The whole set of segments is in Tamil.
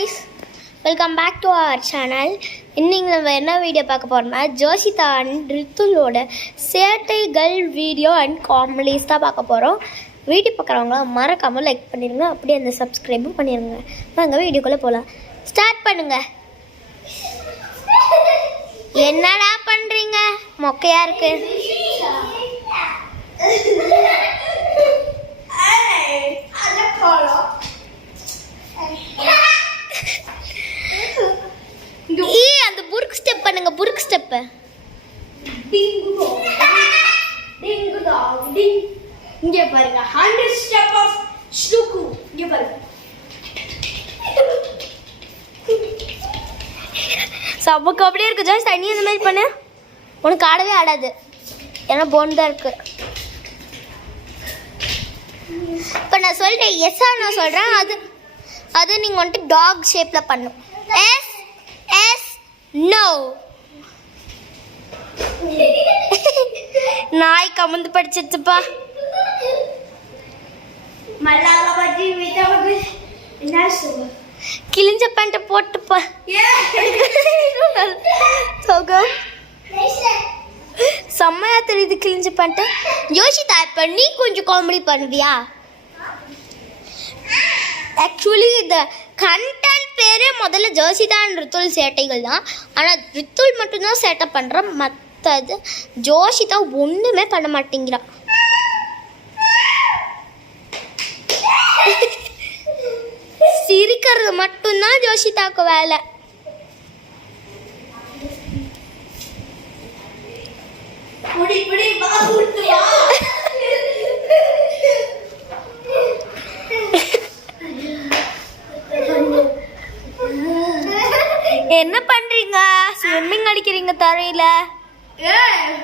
guys, welcome back to our channel. இன்னைக்கு நம்ம என்ன வீடியோ பார்க்க போறோம்னா ஜோஷிதா அண்ட் ரித்துலோட சேட்டைகள் வீடியோ அண்ட் காமெடிஸ் தான் பார்க்க போறோம். வீடியோ பார்க்குறவங்க மறக்காம லைக் பண்ணிடுங்க, அப்படியே அந்த சப்ஸ்கிரைபும் பண்ணிடுங்க. வாங்க வீடியோக்குள்ள போகலாம். ஸ்டார்ட் பண்ணுங்க. என்னடா பண்றீங்க? மொக்கையா இருக்கு. அந்த புர்க் ஸ்டெப் பண்ணுங்க, புர்க் ஸ்டெப். இங்க பாருங்க 100 ஸ்டெப் ஆஃப் ஸ்டூக்கு. இங்க பாருங்க. சபக்கு அப்படியே இருக்கு. ஜாஸ் தண்ணி இந்த மாதிரி பண்ணு. உனக்கு ஆடவே ஆடாது, ஏன்னா போன் தான் இருக்கு. இப்போ நான் சொல்கிறேன் எஸ் ஆர் நான் சொல்கிறேன், அது நீங்கள் வந்துட்டு டாக் ஷேப்பில் பண்ணும். Yes yes no. நாய் கமந்து படிச்சிருச்சுப்பா. மல்லாக பத்தி விட்டவங்க என்ன சொல்ல? கிழிஞ்ச பேண்ட்டை போட்டுப்பா. செம்மையா தெரியுது கிழிஞ்ச பேண்ட்டு. யோசித்தா இப்போ நீ கொஞ்சம் காமெடி பண்ணுவியா? ஆக்சுவலி இந்த கண்டென்ட் பேரே முதல்ல ஜோஷிதா அண்ட் ரித்துல் சேட்டைகள் தான். ஆனால் ரித்துல் மட்டும்தான் சேட்டை பண்ணுறான், மற்றது ஜோஷிதா ஒன்றுமே பண்ண மாட்டேங்கிறான். சிரிக்கிறது மட்டும்தான் ஜோஷிதாக்கு வேலை. என்ன பண்றீங்க? ஸ்விம்மிங் அடிக்கிறீங்க தரையில.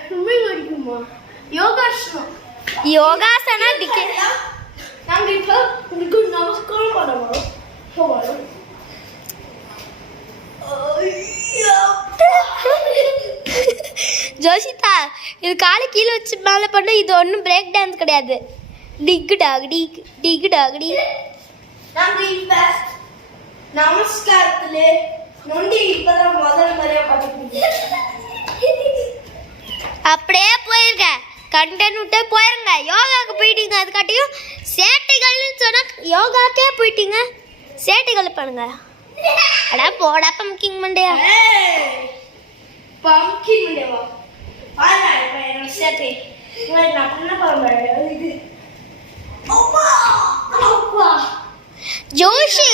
ஸ்விம்மிங் அடிக்குமா? யோகாசனம். யோகாசனா அடிக்க. நாங்க இப்போ உங்களுக்கு நமஸ்காரம் பண்ண போறோம். ஜோஷிதா, இது காலை கீழே வச்சு மேலே பண்ண. இது ஒன்றும் பிரேக் டான்ஸ் கிடையாது. டிக்கு டாகடி டிக்கு டாகடி. நாங்க இப்ப நமஸ்காரத்துல நொண்டி இப்பதான் முதல் முறையா பார்த்துக்கிட்டீங்க. அப்படியே போயிருங்க, கண்டென்ட் விட்டே போயிருங்க. யோகாவுக்கு போயிட்டீங்க, அதுக்காட்டியும் சேட்டைகள்னு சொன்னா யோகாக்கே போயிட்டீங்க. சேட்டைகள் பண்ணுங்க. அடா போடா பம்கிங் மண்டையா. பம்கின் மண்டையா பாருங்க. இப்போ என்னோட சேட்டை நான் பண்ண போறேன். இது ஜோஷி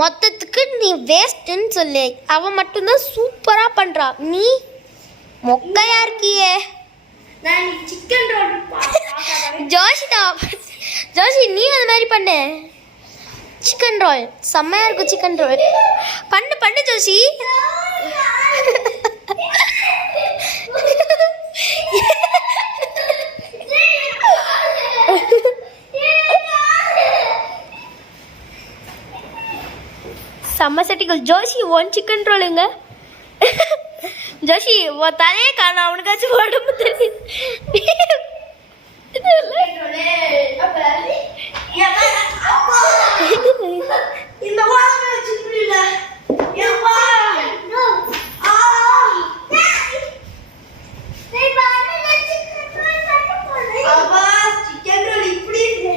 மொத்தத்துக்கு நீ வேஸ்ட்ன்னு சொல்லு. அவன் மட்டும்தான் சூப்பரா பண்றான், நீ மொக்கையா இருக்கியே. நான் சிக்கன் ரோல் ஜோஷி நீ அந்த மாதிரி பண்ணு. சிக்கன் ரோல் செம்மையா இருக்கும். சிக்கன் ரோல் பண்ணு பண்ணு ஜோஷி. செம்ம சட்டிகள். ஜோஷி ஒன் சிக்கன் ரோலுங்க. ஜோஷி உன் தலையே காணும், அவனுக்காச்சும் உடம்பு தெரியுது. இந்த சிக்கன் ரோல் இப்படி இருக்கு.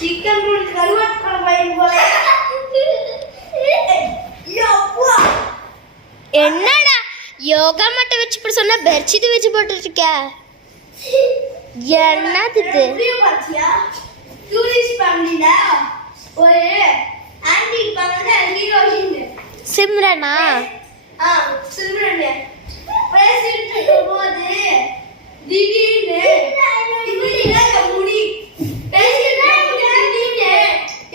சிக்கன் ரோல் கருவாட்டு பையன் போல. என்னடா யோகா மட்டும் வச்சு போட சொன்னா பெர்ச்சிட்டு வச்சு போட்டு இருக்க. என்னது இது? பாத்தியா? டூரிஸ்ட் ஃபேமிலில ஒரு ஆன்டி இருப்பாங்க, ஹீரோயின் சிம்ரனா. சிம்ரன் பேசிட்டு இருக்கும்போது திடீர்னு இப்படிதான் முடி பேசிட்டு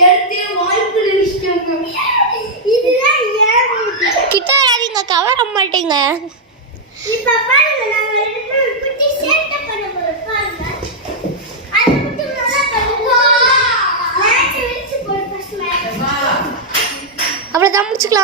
எடுத்து வாய்ப்பு நினைச்சிட்டாங்க. கிட்ட வராதீங்க, கவர் ஆக மாட்டீங்க. இப்ப பாருங்க, நாங்க ரெண்டு குட்டி சேட்டை பண்ண போறோம். பாருங்க, அது மட்டும் நல்லா பண்ணுங்க. மேட்ச் வெச்சு போடு ஃபர்ஸ்ட் மேட்ச். அவ்வளவுதான் முடிச்சுக்கலாம்.